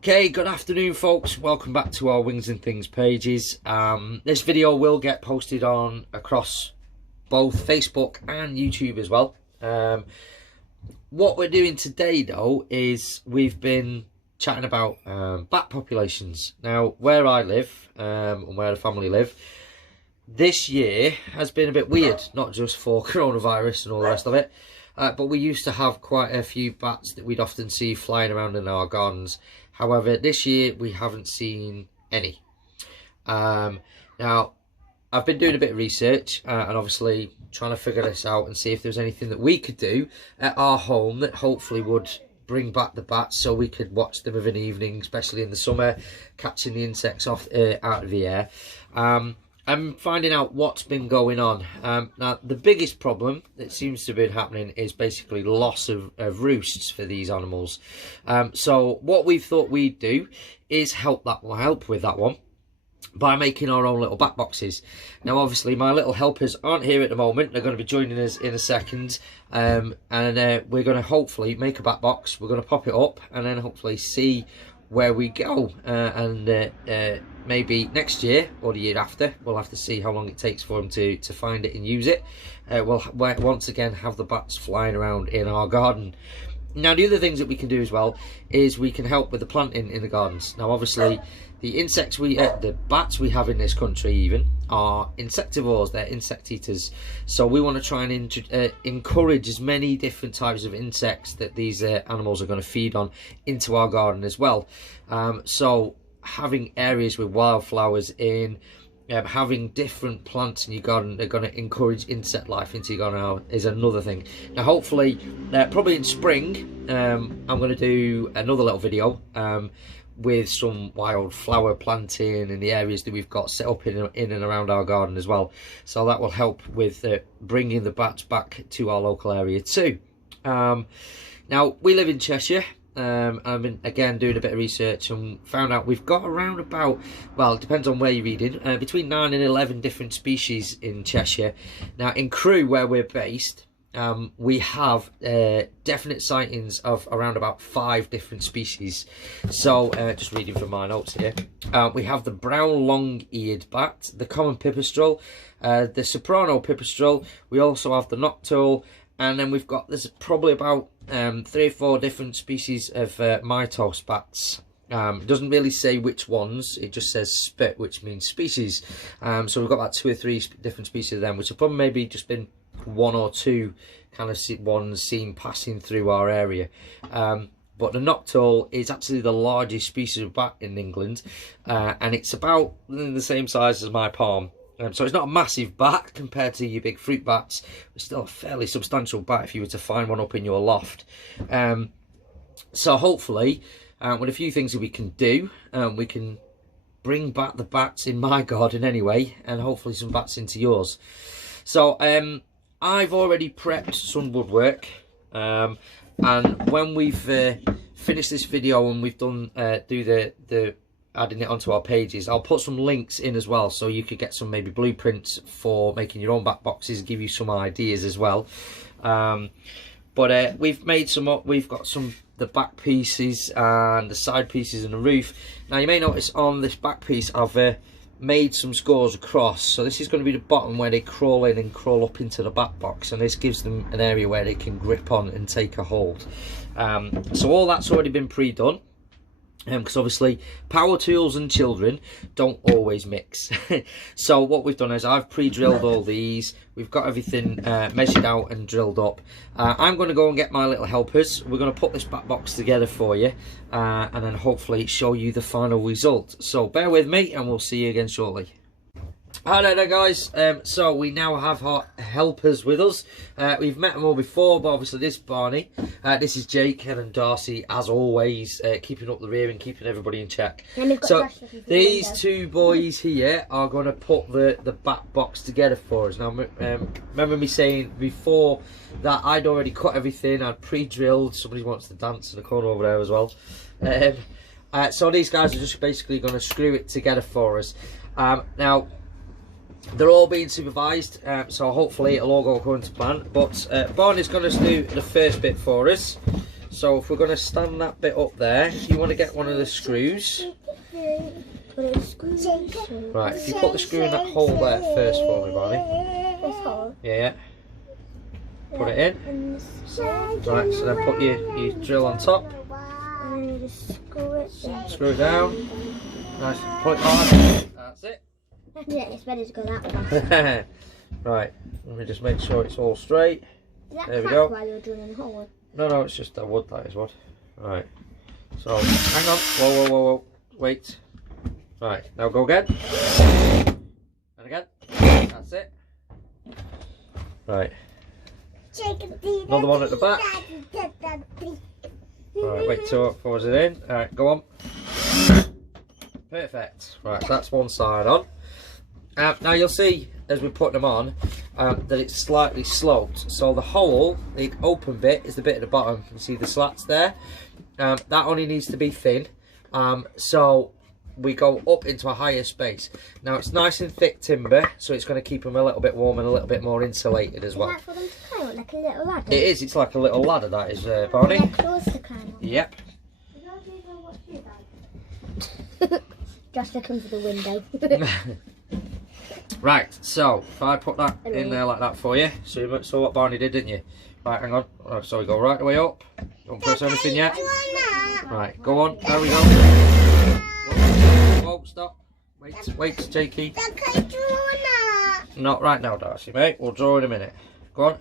Okay, good afternoon folks, welcome back to our Wings and Things pages. This video will get posted on across both Facebook and YouTube as well. What we're doing today though is we've been chatting about bat populations. Now where I live and where the family live, this year has been a bit weird, not just for coronavirus and all the rest of it, but we used to have quite a few bats that we'd often see flying around in our gardens. However, this year we haven't seen any. Now, I've been doing a bit of research and obviously trying to figure this out and see if there's anything that we could do at our home that hopefully would bring back the bats so we could watch them of an evening, especially in the summer, catching the insects off out of the air. I'm finding out what's been going on. Now, the biggest problem that seems to be happening is basically loss of roosts for these animals. So what we've thought we'd do is help with that one by making our own little bat boxes. Now, obviously, my little helpers aren't here at the moment. They're going to be joining us in a second. And we're going to hopefully make a bat box. We're going to pop it up and then hopefully see where we go, and maybe next year or the year after we'll have to see how long it takes for them to find it and use it. We'll once again have the bats flying around in our garden. Now, the other things that we can do as well is we can help with the planting in the gardens. Now, obviously, the insects the bats we have in this country even are insectivores. They're insect eaters. So we want to try and encourage as many different types of insects that these animals are going to feed on into our garden as well. So having areas with wildflowers in, having different plants in your garden that are going to encourage insect life into your garden now is another thing. Now, hopefully, probably in spring, I'm going to do another little video with some wildflower planting in the areas that we've got set up in and around our garden as well. So that will help with bringing the bats back to our local area too. Now, we live in Cheshire. I've been again doing a bit of research and found out we've got around about, well, it depends on where you're reading, between 9 and 11 different species in Cheshire. Now in Crewe, where we're based, we have definite sightings of around about 5 different species. So just reading from my notes here, we have the brown long-eared bat, the common pipistrelle, the soprano pipistrelle. We also have the noctole, and then there's probably about 3 or 4 different species of Mytos bats. It doesn't really say which ones, it just says spit, which means species. So we've got about 2 or 3 different species of them, which have probably maybe just been 1 or 2 kind of ones seen passing through our area. But the noctole is actually the largest species of bat in England, and it's about the same size as my palm. So it's not a massive bat compared to your big fruit bats, but still a fairly substantial bat if you were to find one up in your loft. So hopefully, with a few things that we can do, we can bring back the bats in my garden anyway, and hopefully some bats into yours. So I've already prepped some woodwork, and when we've finished this video and we've done the adding it onto our pages, I'll put some links in as well, so you could get some maybe blueprints for making your own bat boxes, give you some ideas as well. But we've made some up. We've got the back pieces and the side pieces and the roof. Now you may notice on this back piece I've made some scores across, so this is going to be the bottom where they crawl in and crawl up into the bat box, and this gives them an area where they can grip on and take a hold. So all that's already been pre-done, because obviously power tools and children don't always mix. So what we've done is I've pre-drilled all these. We've got everything measured out and drilled up. I'm going to go and get my little helpers. We're going to put this bat box together for you, and then hopefully show you the final result. So bear with me and we'll see you again shortly. Hi there guys, so we now have our helpers with us. We've met them all before, but obviously this is Barney, this is Jake, and Darcy, as always, keeping up the rear and keeping everybody in check. So these 2 boys here are going to put the bat box together for us. Now remember me saying before that I'd already cut everything, I'd pre-drilled. Somebody wants to dance in the corner over there as well. So these guys are just basically going to screw it together for us. Now they're all being supervised, so hopefully it'll all go according to plan. But Barney's going to do the first bit for us. So if we're going to stand that bit up there, if you want to get one of the screws. Right, if you put the screw in that hole there first for me, Barney. This hole? Yeah. Put it in. Right, so then put your drill on top. And then you just screw it down. Screw it down. Nice, pull it hard. That's it. Yeah, it's better to go that way. Right, let me just make sure it's all straight. There we go. While you're drilling a hole? No, it's just a wood, that is what. Right, so hang on. Whoa. Wait. Right, now go again. And again. That's it. Right. Another one at the back. Right, wait till it pours it in. Alright, go on. Perfect. Right, that's one side on. Now you'll see as we're putting them on that it's slightly sloped. So the hole, the open bit, is the bit at the bottom. You see the slats there? That only needs to be thin. So we go up into a higher space. Now it's nice and thick timber, so it's going to keep them a little bit warm and a little bit more insulated as well. Is that for them to climb up, like a little ladder? It is, it's like a little ladder, that is, Barney. Like close to climb up. Yep. Just looking for the window. Right, so if I put that in there like that for you, so you saw what Barney did, didn't you? Right, hang on. Oh, so we go right the way up. Don't press anything yet. Right, go on. There we go. Whoa, stop. Wait, Jakey. Not right now, Darcy, mate. We'll draw in a minute. Go on.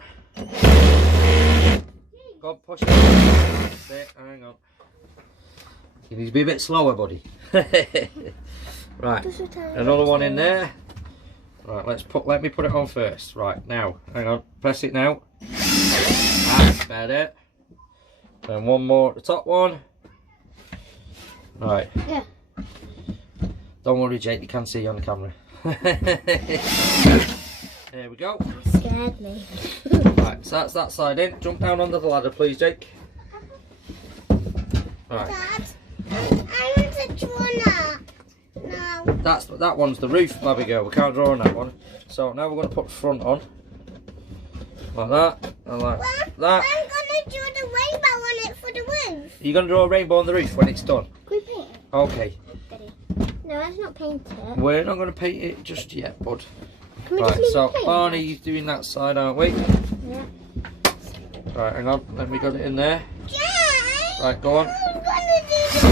Go on, push it. That's it. Hang on. You need to be a bit slower, buddy. Right, another one in there. Right, let me put it on first. Right, now, hang on, press it now. That's better. Then one more at the top one. Right. Yeah. Don't worry, Jake, you can see you on the camera. There we go. That scared me. Right, so that's that side in. Jump down onto the ladder, please, Jake. Right. Dad, I want to draw that. No. That one's the roof, baby girl. We can't draw on that one. So now we're going to put the front on. Like that, and like that. I'm going to draw the rainbow on it for the roof. You're going to draw a rainbow on the roof when it's done? Can we paint it? Okay. No, let's not paint it. We're not going to paint it just yet, bud. Can we Right, just leave so it plain? Barney's doing that side, aren't we? Yeah. Right, hang on. Let me get it in there. Jay, Right, go on. I'm going to do the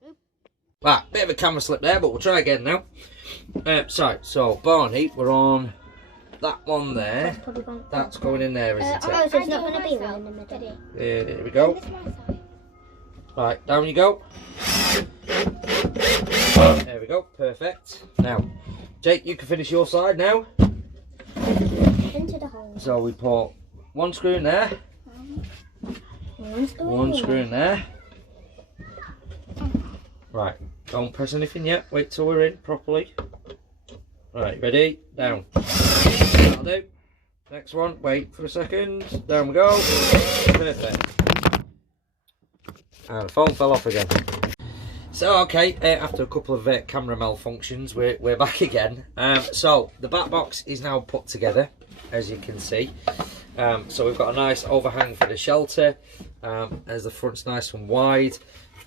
rainbow. Right, bit of a camera slip there, but we'll try again now. So Barney, we're on that one there. That's going in there, isn't it? Oh, so it's not going to be one in the middle. There we go. Right, down you go. There we go, perfect. Now, Jake, you can finish your side now. Into the hole. So we put one screw in there, one screw in there. Right, don't press anything yet. Wait till we're in properly. Right, ready? Down. That'll do. Next one. Wait for a second. Down we go. Perfect. And the phone fell off again. So okay, after a couple of camera malfunctions, we're back again. So the back box is now put together, as you can see. So we've got a nice overhang for the shelter, as the front's nice and wide,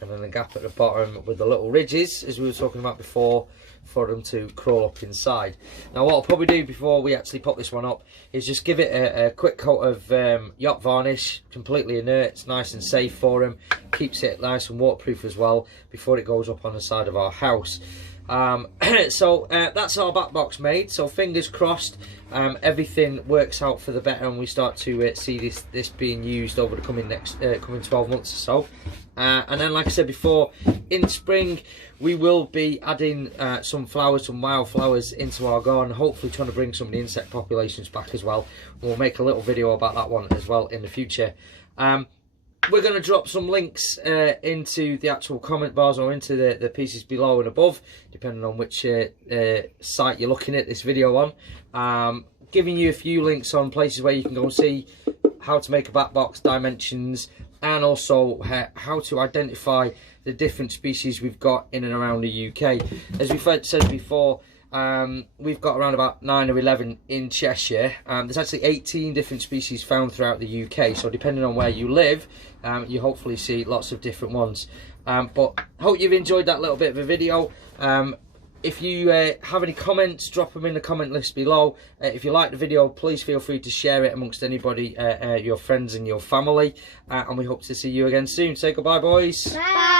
and then the gap at the bottom with the little ridges, as we were talking about before, for them to crawl up inside. Now what I'll probably do before we actually put this one up is just give it a quick coat of yacht varnish, completely inert. It's nice and safe for them, keeps it nice and waterproof as well before it goes up on the side of our house. So that's our back box made, so fingers crossed everything works out for the better and we start to see this being used over the coming 12 months or so. And then, like I said before, in spring we will be adding some wildflowers into our garden, hopefully trying to bring some of the insect populations back as well. We'll make a little video about that one as well in the future. We're going to drop some links into the actual comment bars or into the pieces below and above, depending on which site you're looking at this video on. Giving you a few links on places where you can go and see how to make a back box, dimensions, and also how to identify the different species we've got in and around the UK. As we've said before, We've got around about 9 or 11 in Cheshire. There's actually 18 different species found throughout the UK, so depending on where you live, you hopefully see lots of different ones. But hope you've enjoyed that little bit of a video. If you have any comments, drop them in the comment list below. If you like the video, please feel free to share it amongst anybody, your friends and your family. And we hope to see you again soon. Say goodbye, boys. Bye.